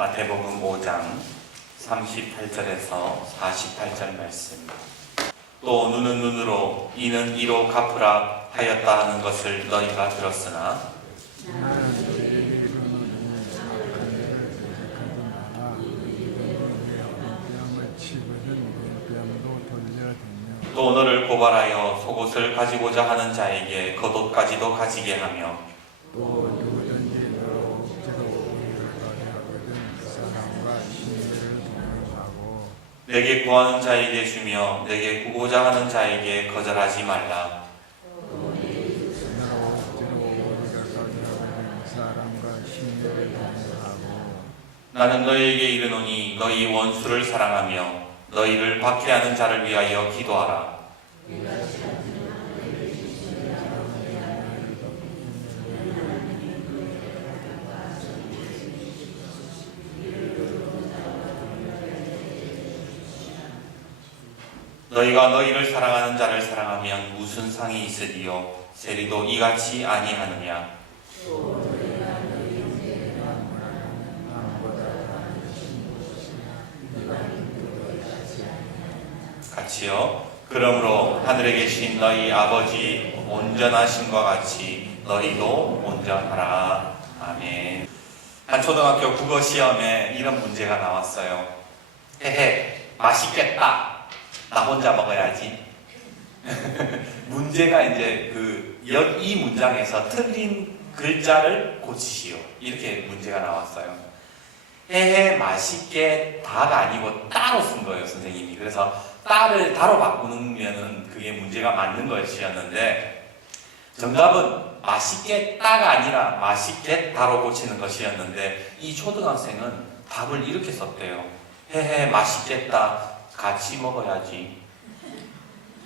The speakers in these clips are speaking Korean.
마태복음 5장 38절에서 48절 말씀. 또 눈은 눈으로 이는 이로 갚으라 하였다 하는 것을 너희가 들었으나 또 너를 고발하여 속옷을 가지고자 하는 자에게 겉옷까지도 가지게 하며 내게 구하는 자에게 주며 내게 구고자 하는 자에게 거절하지 말라. 나는 너희에게 이르노니 너희 원수를 사랑하며 너희를 박해하는 자를 위하여 기도하라. 너희가 너희를 사랑하는 자를 사랑하면 무슨 상이 있으리요? 세리도 이같이 아니하느냐? 같이요. 그러므로 하늘에 계신 너희 아버지 온전하심과 같이 너희도 온전하라. 아멘. 한 초등학교 국어 시험에 이런 문제가 나왔어요. 헤헤, 맛있겠다. 나 혼자 먹어야지. 문제가 이제 이 문장에서 틀린 글자를 고치시오. 이렇게 문제가 나왔어요. 헤헤 맛있게 다가 아니고 따로 쓴 거예요, 선생님이. 그래서 따를 다로 바꾸면은 그게 문제가 맞는 것이었는데, 정답은 맛있게 따가 아니라 맛있게 다로 고치는 것이었는데, 이 초등학생은 답을 이렇게 썼대요. 헤헤 맛있겠다. 같이 먹어야지.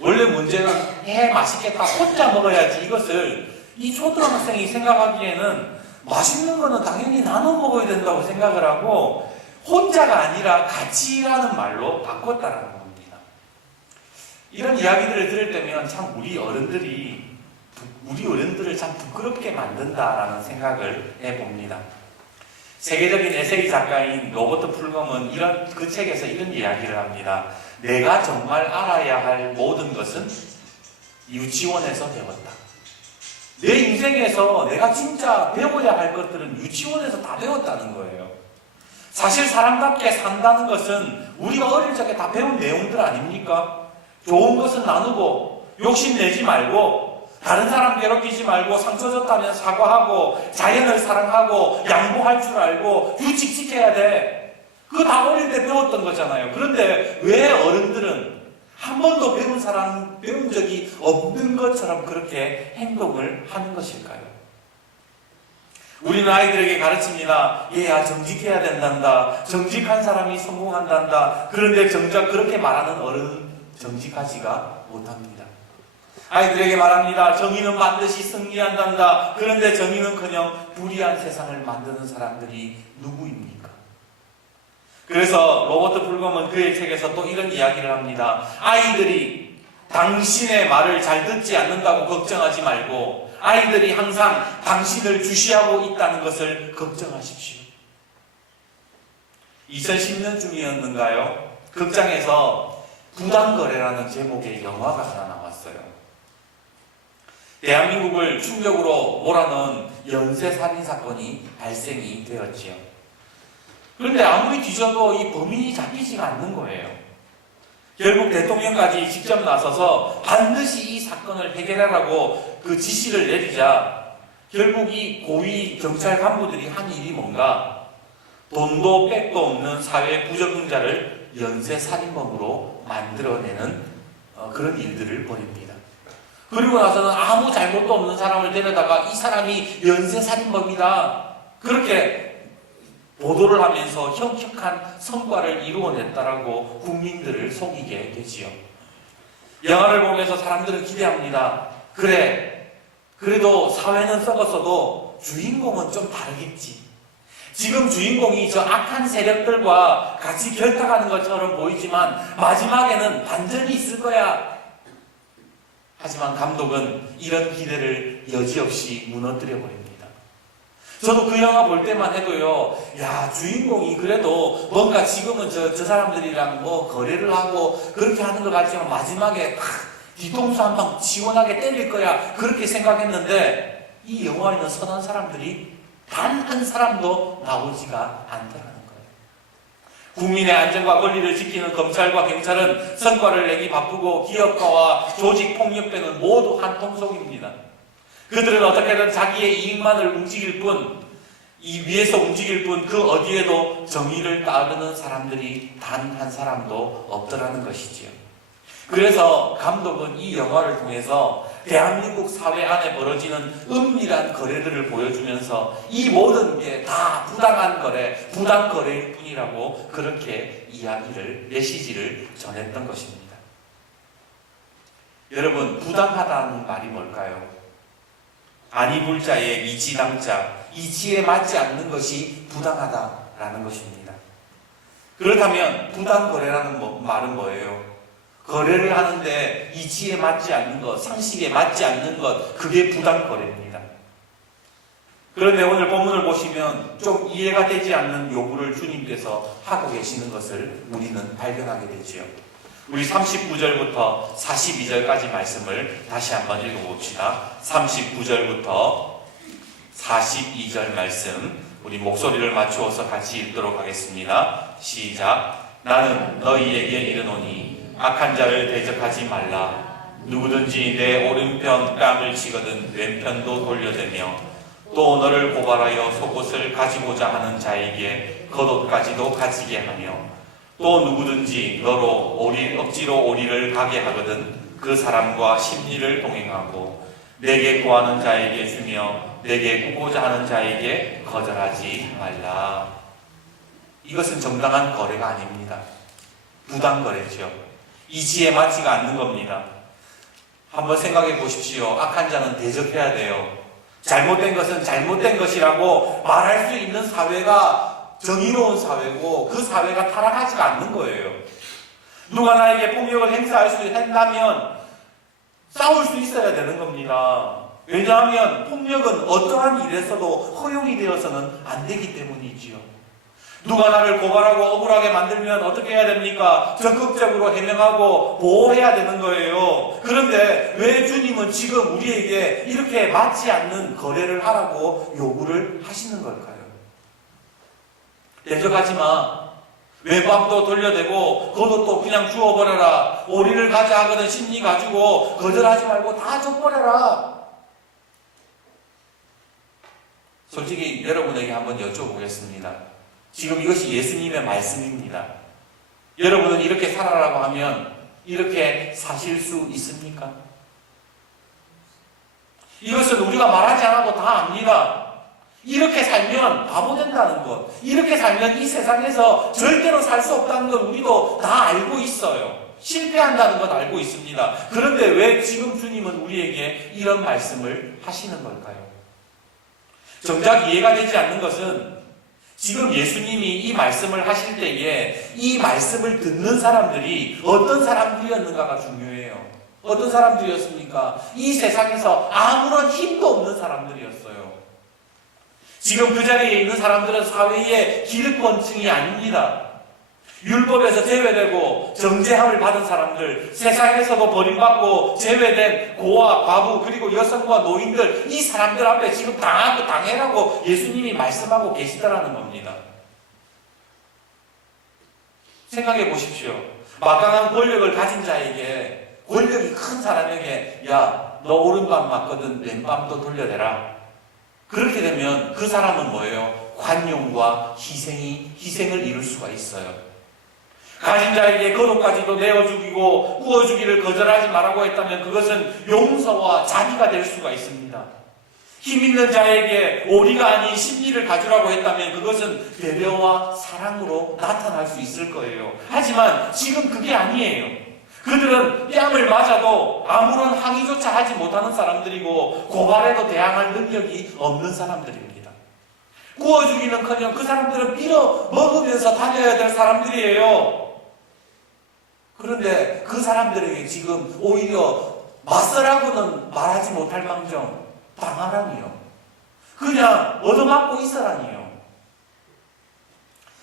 원래 문제는 맛있겠다 혼자 먹어야지. 이것을 이 초등학생이 생각하기에는 맛있는 거는 당연히 나눠 먹어야 된다고 생각을 하고 혼자가 아니라 같이라는 말로 바꿨다라는 겁니다. 이런 이야기들을 들을 때면 참 우리 어른들을 참 부끄럽게 만든다라는 생각을 해봅니다. 세계적인 에세이 작가인 로버트 풀검은 그 책에서 이런 이야기를 합니다. 내가 정말 알아야 할 모든 것은 유치원에서 배웠다. 내 인생에서 내가 진짜 배워야 할 것들은 유치원에서 다 배웠다는 거예요. 사실 사람답게 산다는 것은 우리가 어릴 적에 다 배운 내용들 아닙니까? 좋은 것은 나누고 욕심내지 말고 다른 사람 괴롭히지 말고 상처 줬다면 사과하고 자연을 사랑하고 양보할 줄 알고 규칙 지켜야 돼. 그거 다 어릴 때 배웠던 거잖아요. 그런데 왜 어른들은 한 번도 배운 적이 없는 것처럼 그렇게 행동을 하는 것일까요? 우리는 아이들에게 가르칩니다. 얘야 정직해야 된단다. 정직한 사람이 성공한단다. 그런데 정작 그렇게 말하는 어른은 정직하지가 못합니다. 아이들에게 말합니다. 정의는 반드시 승리한단다. 그런데 정의는커녕 불의한 세상을 만드는 사람들이 누구입니까? 그래서 로버트 풀검은 그의 책에서 또 이런 이야기를 합니다. 아이들이 당신의 말을 잘 듣지 않는다고 걱정하지 말고 아이들이 항상 당신을 주시하고 있다는 것을 걱정하십시오. 2010년쯤이었는가요? 극장에서 부당거래라는 제목의 영화가 하나 나왔어요. 대한민국을 충격으로 몰아넣은 연쇄살인사건이 발생이 되었지요. 그런데 아무리 뒤져도 이 범인이 잡히지가 않는 거예요. 결국 대통령까지 직접 나서서 반드시 이 사건을 해결하라고 그 지시를 내리자 결국 이 고위 경찰 간부들이 한 일이 뭔가 돈도 백도 없는 사회 부적응자를 연쇄살인범으로 만들어내는 그런 일들을 벌입니다. 그리고 나서는 아무 잘못도 없는 사람을 데려다가 이 사람이 연쇄살인범이다. 그렇게 보도를 하면서 혁혁한 성과를 이루어냈다라고 국민들을 속이게 되지요. 영화를 보면서 사람들은 기대합니다. 그래도 사회는 썩었어도 주인공은 좀 다르겠지. 지금 주인공이 저 악한 세력들과 같이 결탁하는 것처럼 보이지만 마지막에는 반전이 있을 거야. 하지만 감독은 이런 기대를 여지없이 무너뜨려 버립니다. 저도 그 영화 볼 때만 해도요, 야, 주인공이 그래도 뭔가 지금은 저 사람들이랑 뭐 거래를 하고 그렇게 하는 것 같지만 마지막에 뒤통수 한 방 시원하게 때릴 거야. 그렇게 생각했는데 이 영화에는 선한 사람들이 단 한 사람도 나오지가 않더라는 거예요. 국민의 안전과 권리를 지키는 검찰과 경찰은 성과를 내기 바쁘고 기업가와 조직 폭력배는 모두 한 통속입니다. 그들은 어떻게든 자기의 이익만을 움직일 뿐, 이 위에서 움직일 뿐 그 어디에도 정의를 따르는 사람들이 단 한 사람도 없더라는 것이지요. 그래서 감독은 이 영화를 통해서 대한민국 사회 안에 벌어지는 은밀한 거래들을 보여주면서 이 모든 게 다 부당한 거래, 부당 거래일 뿐이라고 그렇게 이야기를, 메시지를 전했던 것입니다. 여러분, 부당하다는 말이 뭘까요? 안이불자의 이치당자, 이치에 맞지 않는 것이 부당하다라는 것입니다. 그렇다면 부당거래라는 말은 뭐예요? 거래를 하는데 이치에 맞지 않는 것, 상식에 맞지 않는 것, 그게 부당거래입니다. 그런데 오늘 본문을 보시면 좀 이해가 되지 않는 요구를 주님께서 하고 계시는 것을 우리는 발견하게 되지요. 우리 39절부터 42절까지 말씀을 다시 한번 읽어봅시다. 39절부터 42절 말씀, 우리 목소리를 맞추어서 같이 읽도록 하겠습니다. 시작. 나는 너희에게 이르노니 악한 자를 대적하지 말라. 누구든지 내 오른편 뺨을 치거든 왼편도 돌려대며 또 너를 고발하여 속옷을 가지고자 하는 자에게 겉옷까지도 가지게 하며 또 누구든지 너로 억지로 오리를 가게 하거든 그 사람과 심리를 동행하고 내게 구하는 자에게 주며 내게 구고자 하는 자에게 거절하지 말라. 이것은 정당한 거래가 아닙니다. 부당거래죠. 이치에 맞지가 않는 겁니다. 한번 생각해 보십시오. 악한 자는 대적해야 돼요. 잘못된 것은 잘못된 것이라고 말할 수 있는 사회가 정의로운 사회고 그 사회가 타락하지가 않는 거예요. 누가 나에게 폭력을 행사할 수 있다면 싸울 수 있어야 되는 겁니다. 왜냐하면 폭력은 어떠한 일에서도 허용이 되어서는 안 되기 때문이지요. 누가 나를 고발하고 억울하게 만들면 어떻게 해야 됩니까? 적극적으로 해명하고 보호해야 되는 거예요. 그런데 왜 주님은 지금 우리에게 이렇게 맞지 않는 거래를 하라고 요구를 하시는 걸까요? 대적하지 마. 외박도 돌려대고 겉옷도 그냥 주워버려라. 오리를 가자 하거든 심리 가지고 거절하지 말고 다 줘버려라. 솔직히 여러분에게 한번 여쭤보겠습니다. 지금 이것이 예수님의 말씀입니다. 여러분은 이렇게 살아라고 하면 이렇게 사실 수 있습니까? 이것은 우리가 말하지 않아도 다 압니다. 이렇게 살면 바보 된다는 것, 이렇게 살면 이 세상에서 절대로 살 수 없다는 걸 우리도 다 알고 있어요. 실패한다는 건 알고 있습니다. 그런데 왜 지금 주님은 우리에게 이런 말씀을 하시는 걸까요? 정작 이해가 되지 않는 것은 지금 예수님이 이 말씀을 하실 때에 이 말씀을 듣는 사람들이 어떤 사람들이었는가가 중요해요. 어떤 사람들이었습니까? 이 세상에서 아무런 힘도 없는 사람들이었어요. 지금 그 자리에 있는 사람들은 사회의 기득권층이 아닙니다. 율법에서 제외되고 정죄함을 받은 사람들, 세상에서도 버림받고 제외된 고아, 과부, 그리고 여성과 노인들, 이 사람들 앞에 지금 당해라고 예수님이 말씀하고 계시다라는 겁니다. 생각해 보십시오. 막강한 권력을 가진 자에게, 권력이 큰 사람에게 야, 너 오른밤 맞거든 왼밤도 돌려대라. 그렇게 되면 그 사람은 뭐예요? 관용과 희생을 이룰 수가 있어요. 가진 자에게 겉옷까지도 내어 죽이고 구워 주기를 거절하지 말라고 했다면 그것은 용서와 자비가 될 수가 있습니다. 힘 있는 자에게 오리가 아닌 심리를 가지라고 했다면 그것은 배려와 사랑으로 나타날 수 있을 거예요. 하지만 지금 그게 아니에요. 그들은 뺨을 맞아도 아무런 항의조차 하지 못하는 사람들이고 고발에도 대항할 능력이 없는 사람들입니다. 구워 주기는커녕 그 사람들은 빌어 먹으면서 다녀야 될 사람들이에요. 그런데 그 사람들에게 지금 오히려 맞서라고는 말하지 못할 망정 당하라니요. 그냥 얻어맞고 있으라니요.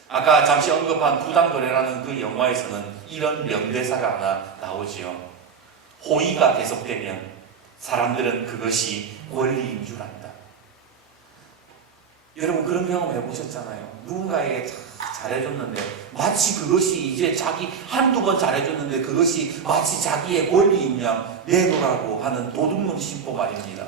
아까 잠시 언급한 부당거래라는 그 영화에서는 이런 명대사가 하나 나오지요. 호의가 계속되면 사람들은 그것이 권리인 줄 안다. 여러분 그런 경험 해보셨잖아요. 누군가에게 잘해줬는데 마치 그것이 이제 자기 한두 번 잘해줬는데 그것이 마치 자기의 권리인 양 내놓으라고 하는 도둑놈 심보 말입니다.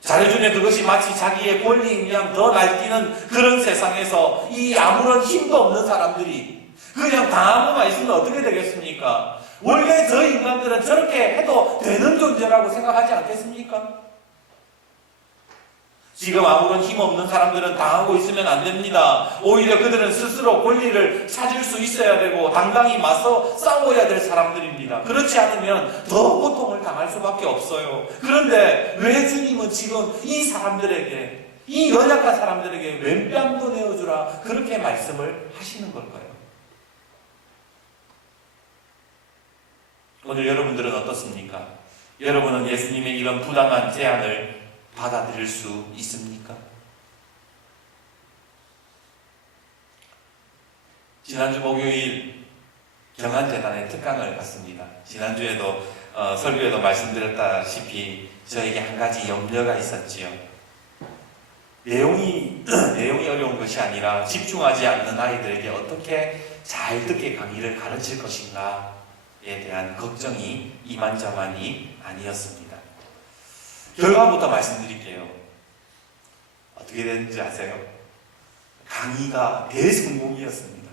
잘해주면 그것이 마치 자기의 권리인 양 더 날뛰는 그런 세상에서 이 아무런 힘도 없는 사람들이 그냥 당하고만 있으면 어떻게 되겠습니까? 원래 저 인간들은 저렇게 해도 되는 존재라고 생각하지 않겠습니까? 지금 아무런 힘 없는 사람들은 당하고 있으면 안 됩니다. 오히려 그들은 스스로 권리를 찾을 수 있어야 되고 당당히 맞서 싸워야 될 사람들입니다. 그렇지 않으면 더 고통을 당할 수밖에 없어요. 그런데 왜 주님은 지금 이 사람들에게, 이 연약한 사람들에게 왼뺨도 내어주라 그렇게 말씀을 하시는 걸까요? 오늘 여러분들은 어떻습니까? 여러분은 예수님의 이런 부당한 제안을 받아들일 수 있습니까? 지난주 목요일 경안재단의 특강을 갔습니다. 지난주에도 설교에도 말씀드렸다시피 저에게 한 가지 염려가 있었지요. 내용이 어려운 것이 아니라 집중하지 않는 아이들에게 어떻게 잘 듣게 강의를 가르칠 것인가에 대한 걱정이 이만저만이 아니었습니다. 결과부터 말씀드릴게요. 어떻게 됐는지 아세요? 강의가 대성공이었습니다.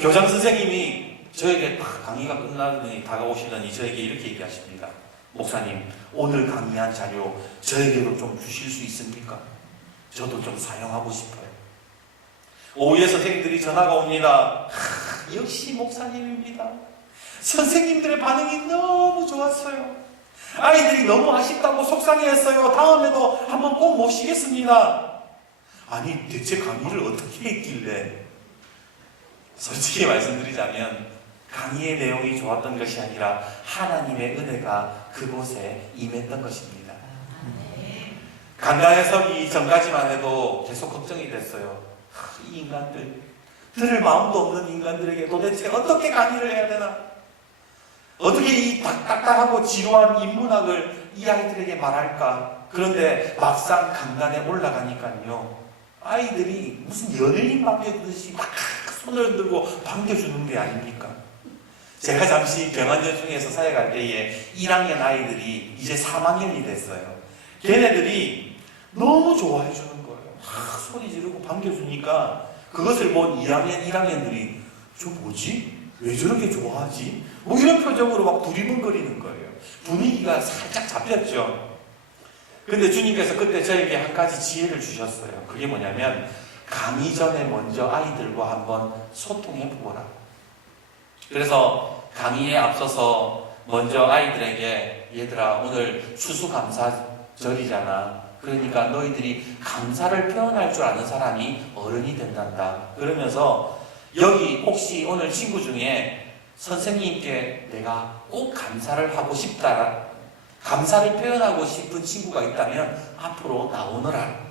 교장 선생님이 저에게 강의가 끝나더니 다가오시더니 저에게 이렇게 얘기하십니다. 목사님, 오늘 강의한 자료 저에게도 좀 주실 수 있습니까? 저도 좀 사용하고 싶어요. 오후에 선생님들이 전화가 옵니다. 역시 목사님입니다. 선생님들의 반응이 너무 좋았어요. 아이들이 너무 아쉽다고 속상해했어요. 다음에도 한번 꼭 모시겠습니다. 아니 대체 강의를 어떻게 했길래? 솔직히 말씀드리자면 강의의 내용이 좋았던 것이 아니라 하나님의 은혜가 그곳에 임했던 것입니다. 강단에 서기 전까지만 해도 계속 걱정이 됐어요. 이 인간들, 들을 마음도 없는 인간들에게 도대체 어떻게 강의를 해야 되나? 어떻게 이 딱딱하고 지루한 인문학을 이 아이들에게 말할까? 그런데 막상 강단에 올라가니까요, 아이들이 무슨 연예인 반겨주듯이 막 손을 들고 반겨주는 게 아닙니까? 제가 잠시 경안여 중에서 사역할 때에 1학년 아이들이 이제 3학년이 됐어요. 걔네들이 너무 좋아해 주는 거예요. 막 소리 지르고 반겨주니까 그것을 본 2학년, 1학년들이 저 뭐지? 왜 저렇게 좋아하지? 뭐 이런 표정으로 막 두리번거리는 거예요. 분위기가 살짝 잡혔죠. 근데 주님께서 그때 저에게 한 가지 지혜를 주셨어요. 그게 뭐냐면 강의 전에 먼저 아이들과 한번 소통해 보거라. 그래서 강의에 앞서서 먼저 아이들에게 얘들아 오늘 추수감사절이잖아. 그러니까 너희들이 감사를 표현할 줄 아는 사람이 어른이 된단다. 그러면서 여기 혹시 오늘 친구 중에 선생님께 내가 꼭 감사를 하고 싶다, 감사를 표현하고 싶은 친구가 있다면 앞으로 나오너라.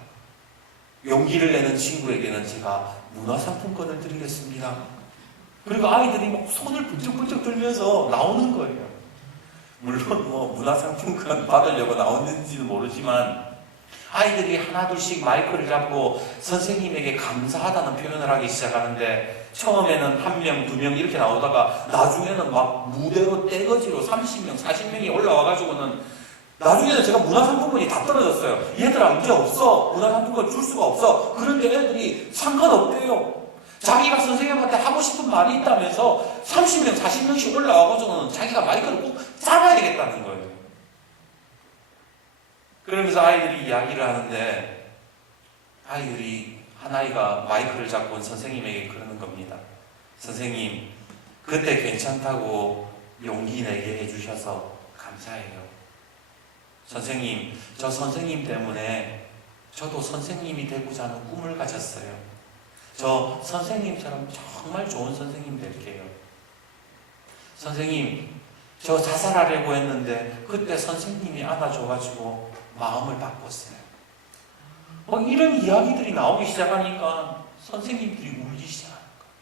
용기를 내는 친구에게는 제가 문화상품권을 드리겠습니다. 그리고 아이들이 막 손을 번쩍번쩍 들면서 나오는 거예요. 물론 뭐 문화상품권 받으려고 나오는지는 모르지만 아이들이 하나둘씩 마이크를 잡고 선생님에게 감사하다는 표현을 하기 시작하는데 처음에는 1명, 2명 이렇게 나오다가 나중에는 막 무대로 떼거지로 30명, 40명이 올라와가지고는 나중에는 제가 문화상품권이 다 떨어졌어요. 얘들아 이제 없어. 문화상품권 줄 수가 없어. 그런데 애들이 상관없대요. 자기가 선생님한테 하고 싶은 말이 있다면서 30명, 40명씩 올라와가지고는 자기가 마이크를 꼭 잡아야 되겠다는 거예요. 그러면서 아이들이 이야기를 하는데 아이들이 한 아이가 마이크를 잡고 선생님에게 그러는 겁니다. 선생님, 그때 괜찮다고 용기 내게 해주셔서 감사해요. 선생님, 저 선생님 때문에 저도 선생님이 되고자 하는 꿈을 가졌어요. 저 선생님처럼 정말 좋은 선생님 될게요. 선생님, 저 자살하려고 했는데 그때 선생님이 안아줘가지고 마음을 바꿨어요. 이런 이야기들이 나오기 시작하니까 선생님들이 울기 시작하는 거예요.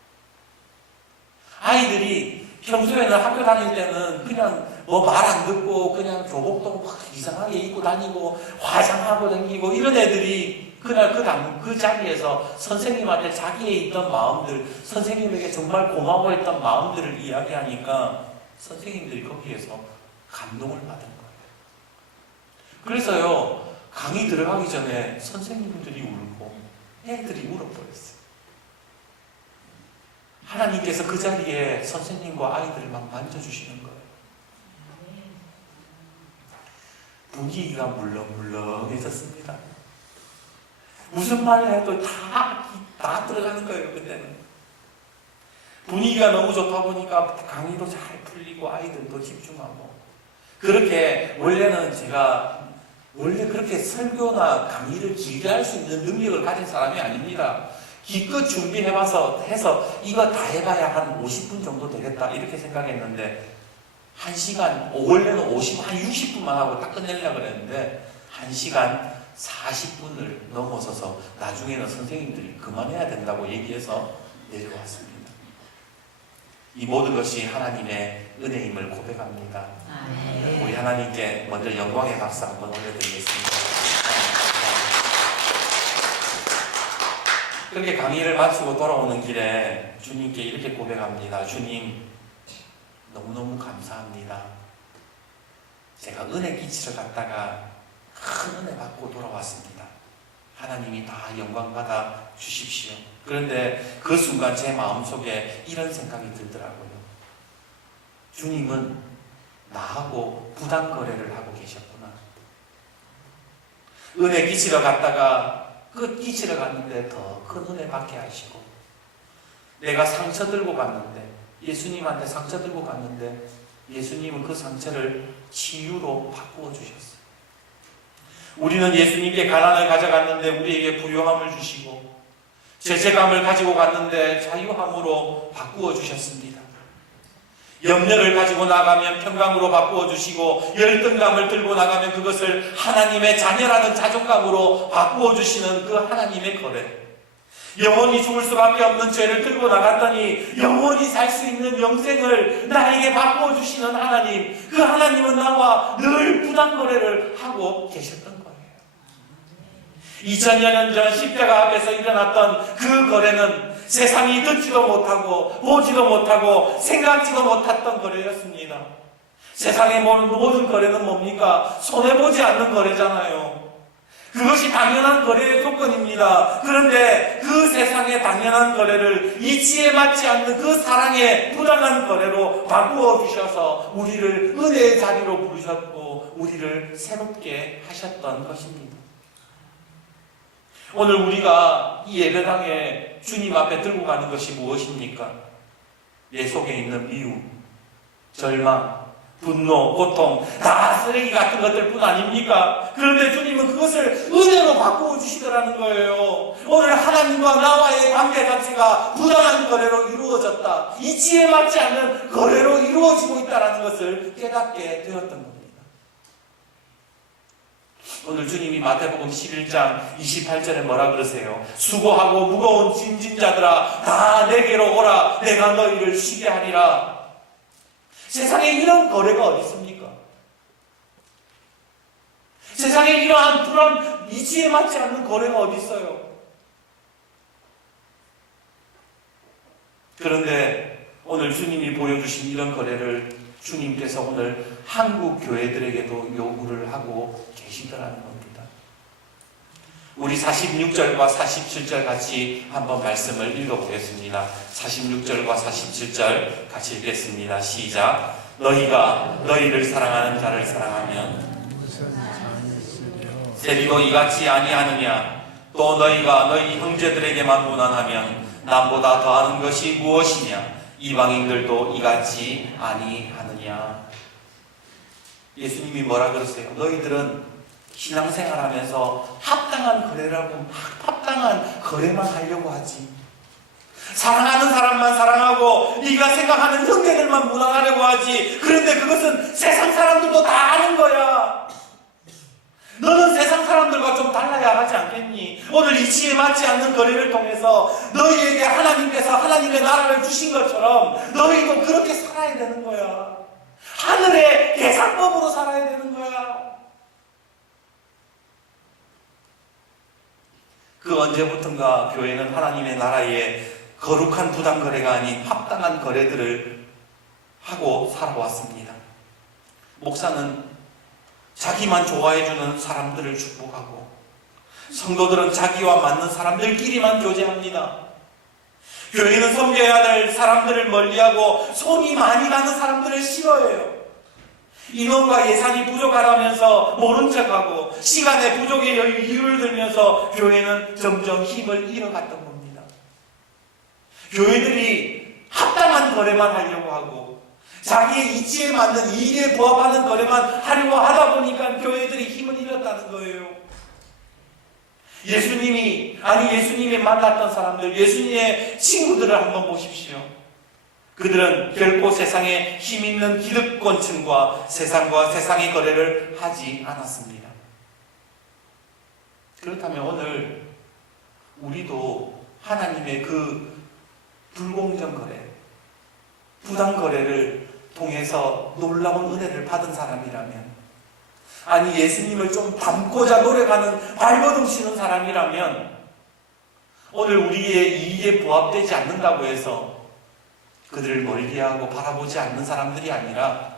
아이들이 평소에는 학교 다닐 때는 그냥 말 안 듣고 그냥 교복도 막 이상하게 입고 다니고 화장하고 다니고 이런 애들이 그날 그 자리에서 선생님한테 자기에 있던 마음들, 선생님에게 정말 고마워했던 마음들을 이야기하니까 선생님들이 거기에서 감동을 받은 거예요. 그래서요, 강의 들어가기 전에 선생님들이 울고 애들이 울어버렸어요. 하나님께서 그 자리에 선생님과 아이들을 막 만져주시는 거예요. 분위기가 물렁물렁해졌습니다. 무슨 말을 해도 다 들어가는 거예요, 그때는. 분위기가 너무 좋다 보니까 강의도 잘 풀리고 아이들도 집중하고. 그렇게 원래는 제가 그렇게 설교나 강의를 길게 할 수 있는 능력을 가진 사람이 아닙니다. 기껏 해서 이거 다 해봐야 한 50분 정도 되겠다 이렇게 생각했는데 1시간, 원래는 한 60분만 하고 딱 끝내려고 그랬는데 1시간 40분을 넘어서서 나중에는 선생님들이 그만해야 된다고 얘기해서 내려왔습니다. 이 모든 것이 하나님의 은혜임을 고백합니다. 우리 하나님께 먼저 영광의 박수 한번 올려드리겠습니다. 그렇게 강의를 마치고 돌아오는 길에 주님께 이렇게 고백합니다. 주님, 너무너무 감사합니다. 제가 은혜 끼치러 갔다가 큰 은혜 받고 돌아왔습니다. 하나님이 다 영광 받아 주십시오. 그런데 그 순간 제 마음속에 이런 생각이 들더라고요. 주님은 나하고 부당거래를 하고 계셨구나. 은혜 끼치러 갔다가 끼치러 갔는데 더 큰 은혜 받게 하시고, 내가 상처 들고 갔는데, 예수님한테 상처 들고 갔는데 예수님은 그 상처를 치유로 바꾸어 주셨어요. 우리는 예수님께 가난을 가져갔는데 우리에게 부요함을 주시고, 죄책감을 가지고 갔는데 자유함으로 바꾸어 주셨습니다. 염려를 가지고 나가면 평강으로 바꾸어 주시고, 열등감을 들고 나가면 그것을 하나님의 자녀라는 자존감으로 바꾸어 주시는 그 하나님의 거래. 영원히 죽을 수밖에 없는 죄를 들고 나갔더니 영원히 살 수 있는 영생을 나에게 바꾸어 주시는 하나님, 그 하나님은 나와 늘 부당거래를 하고 계셨던 거예요. 2000여 년 전 십자가 앞에서 일어났던 그 거래는 세상이 듣지도 못하고 보지도 못하고 생각지도 못했던 거래였습니다. 세상의 모든 거래는 뭡니까? 손해보지 않는 거래잖아요. 그것이 당연한 거래의 조건입니다. 그런데 그 세상의 당연한 거래를 이치에 맞지 않는 그 사랑의 부당한 거래로 바꾸어 주셔서 우리를 은혜의 자리로 부르셨고 우리를 새롭게 하셨던 것입니다. 오늘 우리가 이 예배당에 주님 앞에 들고 가는 것이 무엇입니까? 내 속에 있는 미움, 절망, 분노, 고통, 다 쓰레기 같은 것들 뿐 아닙니까? 그런데 주님은 그것을 은혜로 바꾸어 주시더라는 거예요. 오늘 하나님과 나와의 관계 자체가 부당한 거래로 이루어졌다, 이치에 맞지 않는 거래로 이루어지고 있다는 것을 깨닫게 되었던 겁니다. 오늘 주님이 마태복음 11장 28절에 뭐라 그러세요? 수고하고 무거운 짐진 자들아 다 내게로 오라, 내가 너희를 쉬게 하리라. 세상에 이런 거래가 어디 있습니까? 세상에 이러한 불안, 이치에 맞지 않는 거래가 어디 있어요? 그런데 오늘 주님이 보여주신 이런 거래를 주님께서 오늘 한국 교회들에게도 요구를 하고 계시더라는 겁니다. 우리 46절과 47절 같이 한번 말씀을 읽어보겠습니다. 46절과 47절 같이 읽겠습니다. 시작. 너희가 너희를 사랑하는 자를 사랑하면 세리도 이같이 아니하느냐? 또 너희가 너희 형제들에게만 무난하면 남보다 더하는 것이 무엇이냐? 이방인들도 이같이 아니하느냐? 예수님이 뭐라 그러세요? 너희들은 신앙생활하면서 합당한 거래라고 합당한 거래만 하려고 하지, 사랑하는 사람만 사랑하고 네가 생각하는 형제들만 무난하려고 하지. 그런데 그것은 세상 사람들도 다 아는 거야. 너는 않겠니? 오늘 이치에 맞지 않는 거래를 통해서 너희에게 하나님께서 하나님의 나라를 주신 것처럼 너희도 그렇게 살아야 되는 거야. 하늘의 계산법으로 살아야 되는 거야. 그 언제부턴가 교회는 하나님의 나라에 거룩한 부당거래가 아닌 합당한 거래들을 하고 살아왔습니다. 목사는 자기만 좋아해주는 사람들을 축복하고, 성도들은 자기와 맞는 사람들끼리만 교제합니다. 교회는 섬겨야 될 사람들을 멀리하고 손이 많이 가는 사람들을 싫어해요. 인원과 예산이 부족하다면서 모른 척하고 시간의 부족에 이유를 들면서 교회는 점점 힘을 잃어갔던 겁니다. 교회들이 합당한 거래만 하려고 하고 자기의 이치에 맞는 이익에 부합하는 거래만 하려고 하다 보니까 교회들이 힘을 잃었다는 거예요. 예수님이 만났던 사람들, 예수님의 친구들을 한번 보십시오. 그들은 결코 세상에 힘 있는 기득권층과 세상과 세상의 거래를 하지 않았습니다. 그렇다면 오늘 우리도 하나님의 그 불공정 거래, 부당 거래를 통해서 놀라운 은혜를 받은 사람이라면, 아니 예수님을 좀 닮고자 노력하는 발버둥 치는 사람이라면, 오늘 우리의 이익에 부합되지 않는다고 해서 그들을 멀리하고 바라보지 않는 사람들이 아니라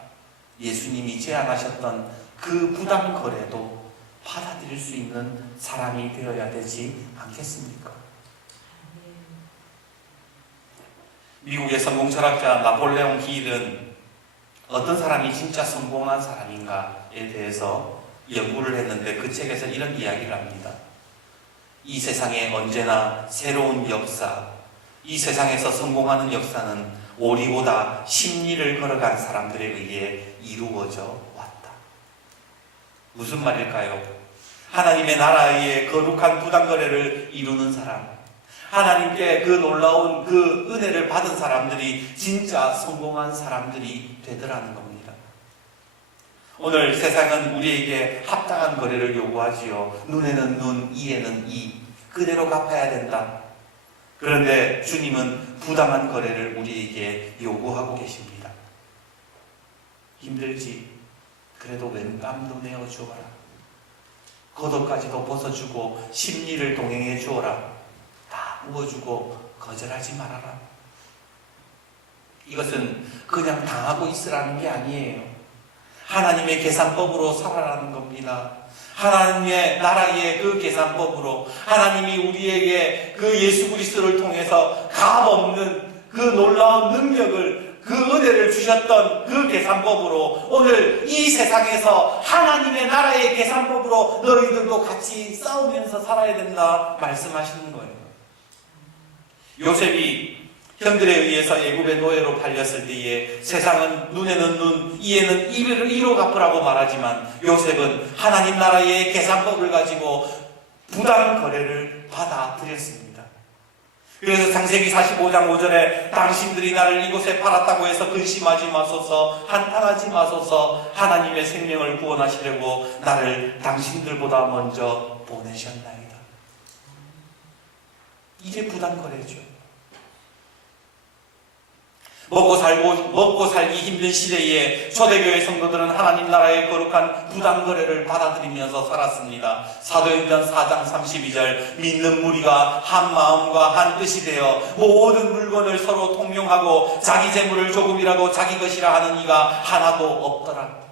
예수님이 제안하셨던 그 부당 거래도 받아들일 수 있는 사람이 되어야 되지 않겠습니까? 미국의 성공 철학자 나폴레옹 힐은 어떤 사람이 진짜 성공한 사람인가에 대해서 연구를 했는데 그 책에서 이런 이야기를 합니다. 이 세상에 언제나 새로운 역사, 이 세상에서 성공하는 역사는 오리보다 십리를 걸어간 사람들에 의해 이루어져 왔다. 무슨 말일까요? 하나님의 나라의 거룩한 부당거래를 이루는 사람, 하나님께 그 놀라운 그 은혜를 받은 사람들이 진짜 성공한 사람들이 되더라는 겁니다. 오늘 세상은 우리에게 합당한 거래를 요구하지요. 눈에는 눈, 이에는 이, 그대로 갚아야 된다. 그런데 주님은 부당한 거래를 우리에게 요구하고 계십니다. 힘들지? 그래도 왼뺨도 내어주어라. 겉옷까지도 벗어주고 십리를 동행해 주어라. 다 부어주고 거절하지 말아라. 이것은 그냥 당하고 있으라는 게 아니에요. 하나님의 계산법으로 살아라는 겁니다. 하나님의 나라의 그 계산법으로 하나님이 우리에게 그 예수 그리스도를 통해서 값없는 그 놀라운 능력을, 그 은혜를 주셨던 그 계산법으로 오늘 이 세상에서 하나님의 나라의 계산법으로 너희들도 같이 싸우면서 살아야 된다 말씀하시는 거예요. 요셉이 형들에 의해서 애굽의 노예로 팔렸을 때에 세상은 눈에는 눈, 이에는 이로 갚으라고 말하지만 요셉은 하나님 나라의 계산법을 가지고 부당 거래를 받아들였습니다. 그래서 창세기 45장 5절에 당신들이 나를 이곳에 팔았다고 해서 근심하지 마소서, 한탄하지 마소서, 하나님의 생명을 구원하시려고 나를 당신들보다 먼저 보내셨나이다. 이게 부당 거래죠. 먹고 살기 힘든 시대에 초대교회 성도들은 하나님 나라의 거룩한 부당거래를 받아들이면서 살았습니다. 사도행전 4장 32절 믿는 무리가 한 마음과 한 뜻이 되어 모든 물건을 서로 통용하고 자기 재물을 조금이라도 자기 것이라 하는 이가 하나도 없더라.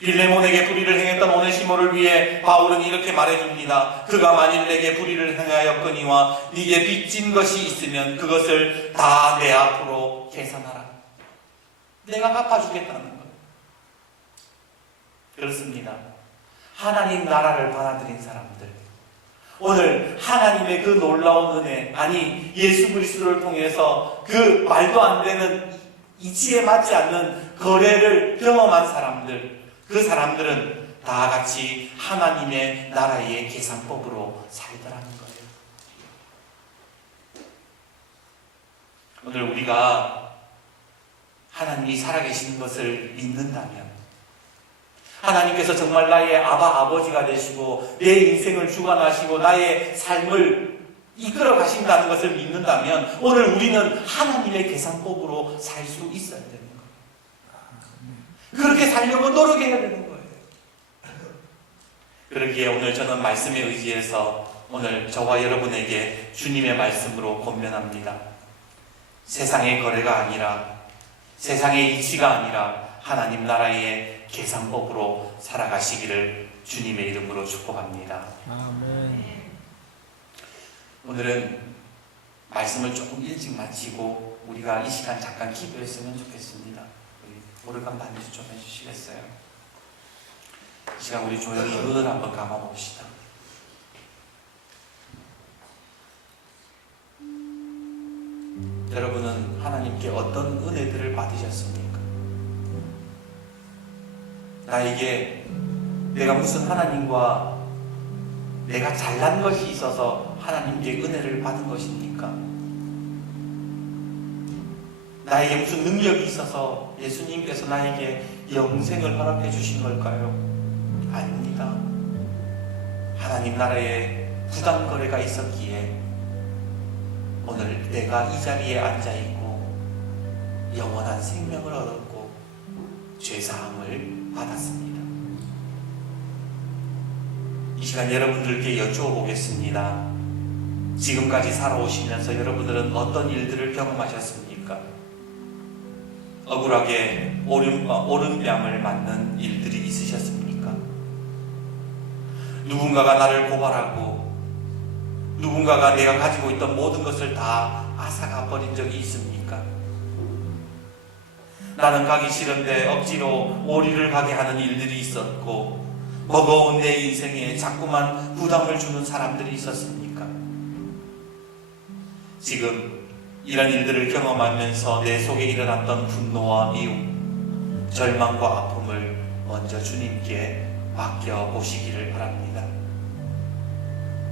빌레몬에게 불의를 행했던 오네시모를 위해 바울은 이렇게 말해줍니다. 그가 만일 내게 불의를 행하였거니와 네게 빚진 것이 있으면 그것을 다 내 앞으로 계산하라. 내가 갚아주겠다는 거예요. 그렇습니다. 하나님 나라를 받아들인 사람들, 오늘 하나님의 그 놀라운 은혜, 아니 예수 그리스도를 통해서 그 말도 안 되는 이치에 맞지 않는 거래를 경험한 사람들, 그 사람들은 다 같이 하나님의 나라의 계산법으로 살더라는 거예요. 오늘 우리가 하나님이 살아계신 것을 믿는다면, 하나님께서 정말 나의 아버지가 되시고 내 인생을 주관하시고 나의 삶을 이끌어 가신다는 것을 믿는다면 오늘 우리는 하나님의 계산법으로 살 수 있어야 되는 거예요. 그렇게 살려고 노력해야 되는 거예요. 그러기에 오늘 저는 말씀에 의지해서 오늘 저와 여러분에게 주님의 말씀으로 권면합니다. 세상의 거래가 아니라, 세상의 이치가 아니라 하나님 나라의 계산법으로 살아가시기를 주님의 이름으로 축복합니다. 아멘. 오늘은 말씀을 조금 일찍 마치고 우리가 이 시간 잠깐 기도했으면 좋겠습니다. 오르간 반주 좀 해주시겠어요? 이 시간 우리 조용히 눈을 한번 감아봅시다. 여러분은 하나님께 어떤 은혜들을 받으셨습니까? 나에게 내가 무슨 하나님과 내가 잘난 것이 있어서 하나님께 은혜를 받은 것입니까? 나에게 무슨 능력이 있어서 예수님께서 나에게 영생을 허락해 주신 걸까요? 아닙니다. 하나님 나라에 부당거래가 있었기에 오늘 내가 이 자리에 앉아있고 영원한 생명을 얻었고 죄사함을 받았습니다. 이 시간 여러분들께 여쭈어 보겠습니다. 지금까지 살아오시면서 여러분들은 어떤 일들을 경험하셨습니까? 억울하게 오른뺨을 맞는 일들이 있으셨습니까? 누군가가 나를 고발하고 누군가가 내가 가지고 있던 모든 것을 다 앗아가 버린 적이 있습니까? 나는 가기 싫은데 억지로 오리를 가게 하는 일들이 있었고 버거운 내 인생에 자꾸만 부담을 주는 사람들이 있었습니까? 지금 이런 일들을 경험하면서 내 속에 일어났던 분노와 미움, 절망과 아픔을 먼저 주님께 맡겨보시기를 바랍니다.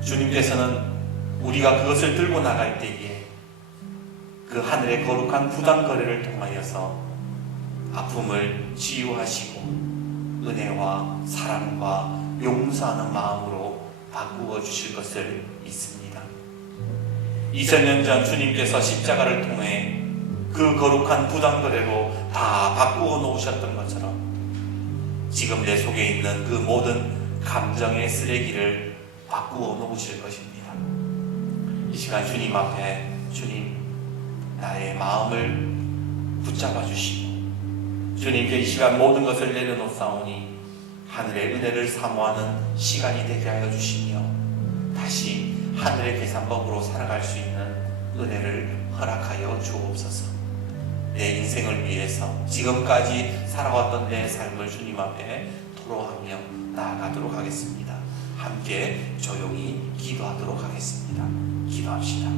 주님께서는 우리가 그것을 들고 나갈 때에 그 하늘의 거룩한 부당거래를 통하여서 아픔을 치유하시고 은혜와 사랑과 용서하는 마음으로 바꾸어 주실 것을 믿습니다. 2000년 전 주님께서 십자가를 통해 그 거룩한 부당거래로 다 바꾸어 놓으셨던 것처럼 지금 내 속에 있는 그 모든 감정의 쓰레기를 바꾸어 놓으실 것입니다. 이 시간 주님 앞에 주님 나의 마음을 붙잡아 주시고 주님께 이 시간 모든 것을 내려놓사오니 하늘의 은혜를 사모하는 시간이 되게 하여 주시며 다시 하늘의 계산법으로 살아갈 수 있는 은혜를 허락하여 주옵소서. 내 인생을 위해서 지금까지 살아왔던 내 삶을 주님 앞에 토로하며 나아가도록 하겠습니다. 함께 조용히 기도하도록 하겠습니다. 기도합시다.